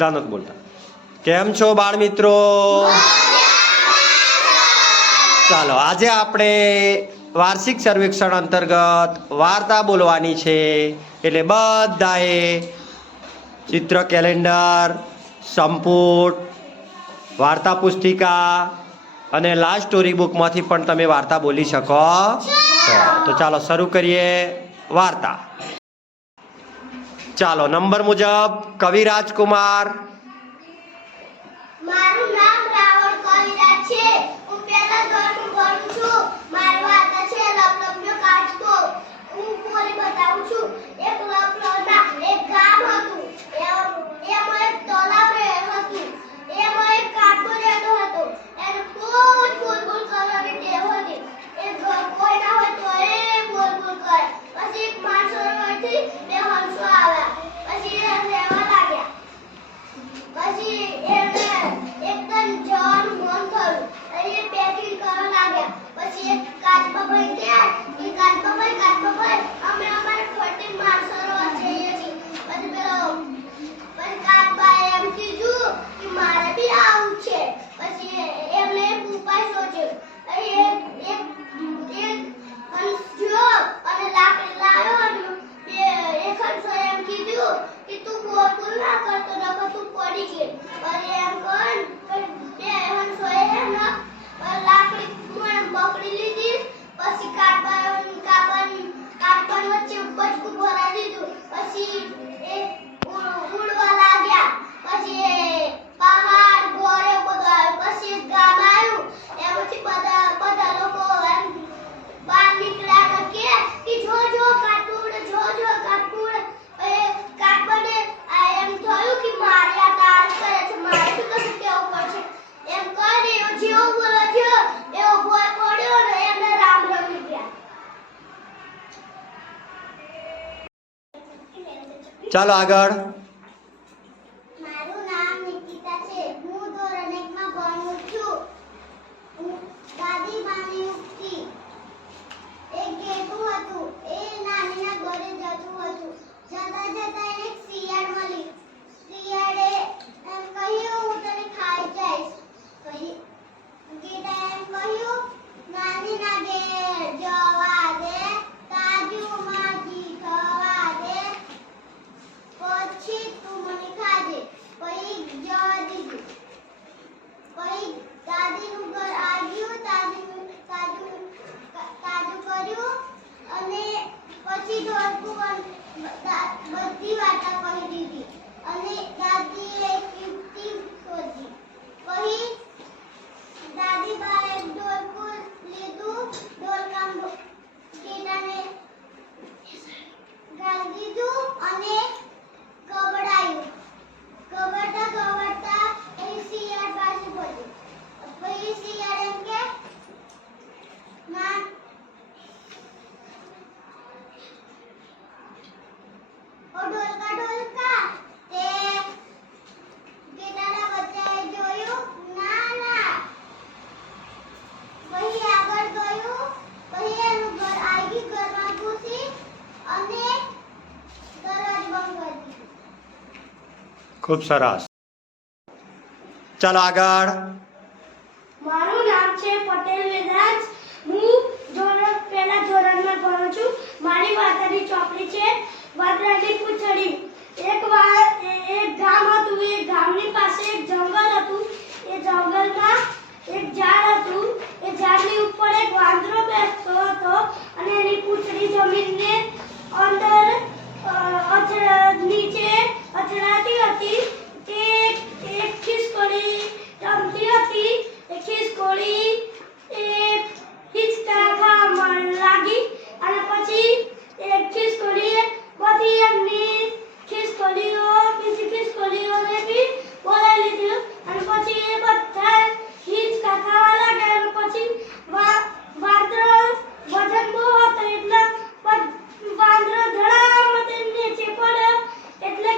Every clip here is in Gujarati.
જાનક બોલતા કેમ છો બાળ મિત્રો? ચાલો આજે આપણે વાર્ષિક સર્વેક્ષણ અંતર્ગત વાર્તા બોલવાની છે. એટલે બધાએ ચિત્ર કેલેન્ડર, સંપુટ, વાર્તા પુસ્તિકા અને લાસ્ટ સ્ટોરી બુકમાંથી પણ તમે વાર્તા બોલી શકો છો. તો ચાલો શરૂ કરીએ વાર્તા. ચાલો નંબર મુજબ કવિરાજ કુમાર. મારું નામ રાવળ કવિરાજ છે. હું પહેલા ધોરણમાં ભણું છું. મારી વાર્તા છે લપલપનો કાચબો. હું બોલી બતાવું છું. એક લપલપના એક ગામ હતું. એમાં એક તળાવ હતું. એમાં એક કાચબો રહેતો હતો. એને બોલ બોલ બોલ કરવાની ટેવ હતી. એ કોઈ ના હોય તો એ બોલ બોલ કરે. પછી એક માણસોમાંથી બે હંસો આવ્યા. પછી એ રહેવા લાગ્યા. પછી એને એકદમ જવાનું મન થયું. અને એ પેકિંગ કરવા લાગ્યા. પછી એક કાચબાભાઈ ગયા કે કાચબાભાઈ અમે અમારે ફરતે માણસરોવર જઈએ છીએ. પછી કાચબાએ એમ કીધું કે મારે બી આવું છે. પછી એમને એક ઉપાય સોચ્યો. એક હંસ ગયો અને લાકડી લાવ્યો અને એક હંસો એમ કીધું કે તું બોલ બોલ ના કરતો નકર તું પડી ગઈ. અને એમ કર બે હંસોએ લાકડી પકડી લીધી. પછી કાચબાની વચ્ચે બચકું ભરાઈ દીધું. પછી એ ઉડવા લાગ્યા. પછી એ પહાડ ગોળે બધું આવ્યું. પછી એક ગામ આવ્યું. એમાંથી બધા લોકો એમ બહાર નીકળ્યા અને કે જો કાટુડ કાટુડ. એ કાટબાને એમ થયું કે મારે આ તાળ કરે છે. મારે બી કશું કહેવું પડશે. એમ કરીને જેવો બોલો થયો એવો ભોય પડ્યો ને એમને રામ રમી ગયા. ચાલો આગળ. મારું નામ નિકિતા છે. હું ધોરણ 1 માં ભણું છું. દાદીમાની યુક્તિ. એક ગેટું હતું. એ નાનીના ઘરે જતું હતું. જતા જતા એને એક શિયાળ મળી. શિયાળે એમ કહ્યું હું તને ખાઈ જઈશ. ગેટાએ એમ કહ્યું નાનીના ઘેર જવા દે, તાજું માજી થવા દે, પછી તું મને ખાજે. પછી જવા દીધું. પછી દાદીનું ઘર આવ્યું. તાજું કર્યું અને પછી ઢોલકું બધી વાર્તા કહી દીધી. અને દાદીએ એક યુક્તિ શોધી. પછી દાદીબાએ ઢોલકું લીધું. ઢોલકામાં ગેટાને ગાળી દીધું અને ગબડાયું. ગબડતા એ શિયાળ પાસે પહોંચ્યું. પછી શિયાળ એમ કે ના ઓ ઢોલકા તે ગેટાના બચ્ચાએ જોયું. ના પછી આગળ ગયું. પછી એનું ઘર આવી. ઘરમાં ઘૂસી અને દરવાજો બંધ કરી દીધો. ખૂબ સરસ. ચાલો આગળ. મારું નામ છે પટેલ વેદાંશ. હું પહેલા ધોરણમાં ભણું છું. મારી વાર્તાની ચોપડી છે વાંદરાની પૂંછડી. એક ગામ હતું. એ ગામની પાસે એક જંગલ હતું. એ જંગલમાં એક ઝાડ હતું. એ ઝાડની ઉપર એક વાંદરો બેસતો હતો અને એની પૂંછડી જમીનને અંદર નીચે અથડાતી હતી. તે એક ખિસકોલી રમતી હતી. એ ખિસકોલી હિંચકા ખાવા લાગી અને પછી એક ખિસકોલીએ બધી એમની બીજી ખિસકોલીઓને બી બોલાવી લીધી. અને પછી એ બધા હિંચકા ખાવા લાગ્યા. અને પછી વાંદરો વજન બહુ હતો એટલે વાંદરો ધડામ નીચે પડ્યો. એટલે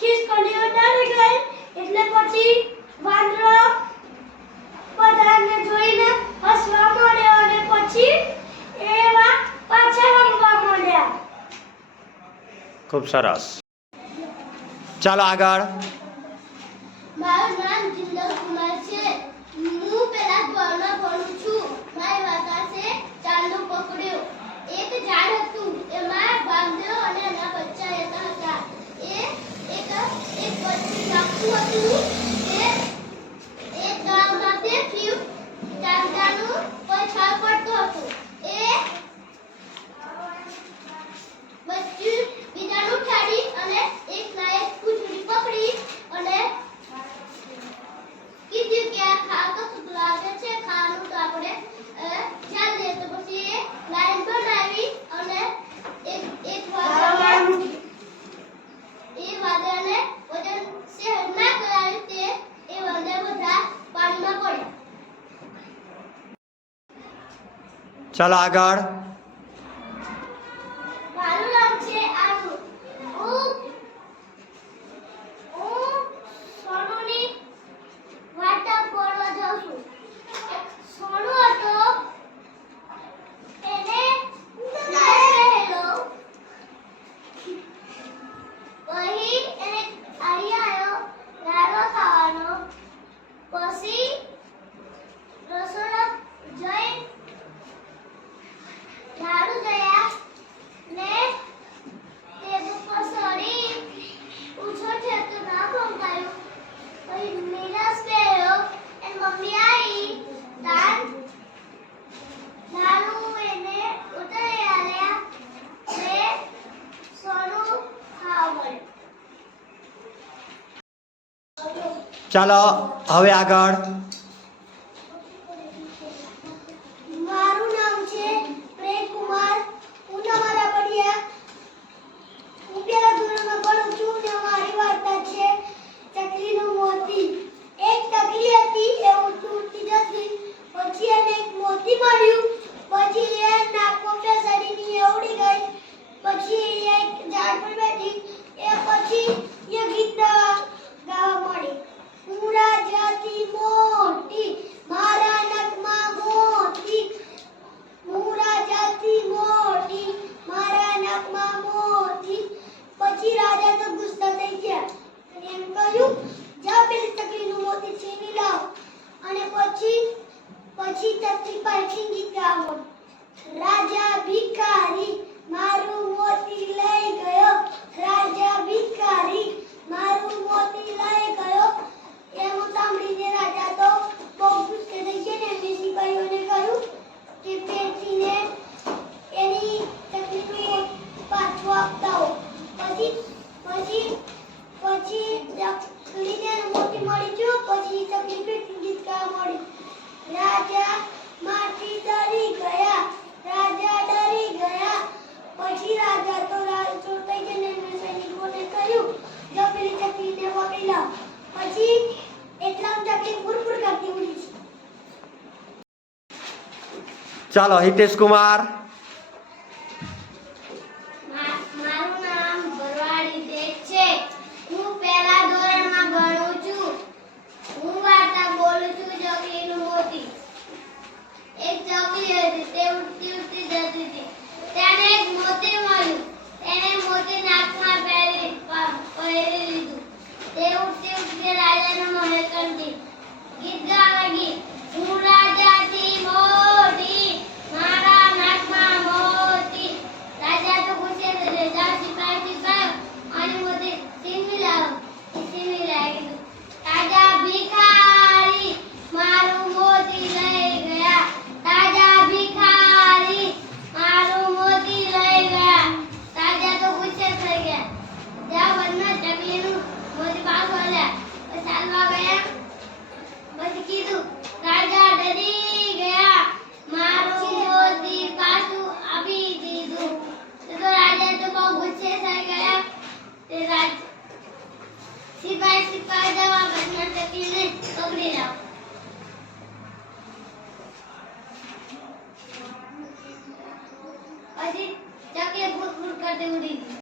ખિસકોલીઓ ડરી ગઈ. એટલે પછી વાંદરો બધાને જોઈને હસવા માંડ્યો અને પછી એવા પાછા રમવા માંડ્યા. ખૂબ સરસ. ચાલો આગળ. મારું નામ જિંદલ કુમાર છે. હું પહેલા ધોરણમાં ભણું છું. મારી વાર્તા છે ચાંદો પકડ્યો. એક ઝાડ હતું, એમાં વાંદરો અને એના બચ્ચા રહેતા હતા. એક બચ્ચું નાખતું હતું. એક ગામમાં ફેંક્યું. ચાંદાનું કોઈ છાલ પડતો હતો. એ બચ્ચું બીજાનું ઉઠાડી અને એકના એક પૂંછડી પકડી અને કીધું કે આ ખા તો શું લાગે છે, ખાવાનું તો આપણે ચાલીએ. તો પછી એ લાઈન બનાવી અને એક વાદળાને વજન શેર ના કરાવી તે એ વાદળ બધા પાણીમાં પડ્યા. ચાલો આગળ. મારું નામ છે આનુ. હું સોનુની વાર્તા બોલવા જાઉં છું. એક સોનુ હતો, એને રહેલો. પછી એને આઈ આવ્યો લાડવા ખાવાનો. પછી રસોડા જઈ લાડુ ગયા ને ટેબલ પર સડી ઉછો ઠેકતો ના ભંગાયું. પછી નિરાશ થયો. એની મમ્મી આવી તાન લાડુ એને ઉતારી આલ્યા ને સોનું ખાવા મળ્યું. ચાલો હવે આગળ. મારું નામ છે પ્રેમ કુમાર. હું તમારા બઢિયા. હું પહેલા ધોરણમાં ભણું છું ને મારી વાર્તા છે ચકલીનું મોતી. એક ચકલી હતી, એ ઉડતી જતી. પછી એને એક મોતી મળ્યું. પછી એ નાકમાં ફેસડીને એ ઉડી ગઈ. પછી એ એક ઝાડ પર બેઠી. એ પછી એ ગીત ગાવા માંડી. હું રાજાથી મોટી, મારા નખમાં મોતી. હું રાજાથી મોટી, મારા નખમાં મોતી. પછી રાજા તો ગુસ્સા થઈ ગયા. એમ કહ્યું, જા પેલી ચકલીનું મોતી છીની લાવ. અને પછી ચકલી પાછી ગીત ગાવા માંડી. રાજા ભિખારી મારું મોતી લઈ ગયો. રાજા ભિખારી મારું મોતી લઈ ગયો. એમ સાંભળીને રાજા તો બહુ ગુસ્સે થઈ ગયા ને એમની સિપાહીઓને કહ્યું કે પેટીને એની ચકલીનું પાછું આપતા હો. પછી ચકલીને મોતી મળી ગયું. પછી ચકલી પેટી ગીત ગાવા મળી. રાજા માથી ડરી ગયા. રાજા ડરી ગયા. પછી રાજા તો લાલચોળ થઈ ગયા ને એમના સૈનિકોને કહ્યું, જો પેલી ચકલીને પકડી લાવ. પછી એટલામાં ચકલી ફુરફુર કરતી ઉડી છે. ચાલો હિતેશ કુમાર. મારું નામ ભરવાડી દેવ છે. હું પહેલા ધોરણમાં ભણું છું. હું વાર્તા બોલું છું ચકલીનું મોતી. એક ચકલી હતી, તે ઉડતી જતી હતી. તેને એક મોતી મળ્યું. તેને મોતી નાકમાં પહેરી લીધું. તે ઉડતી રાજાનો મહેલ કરી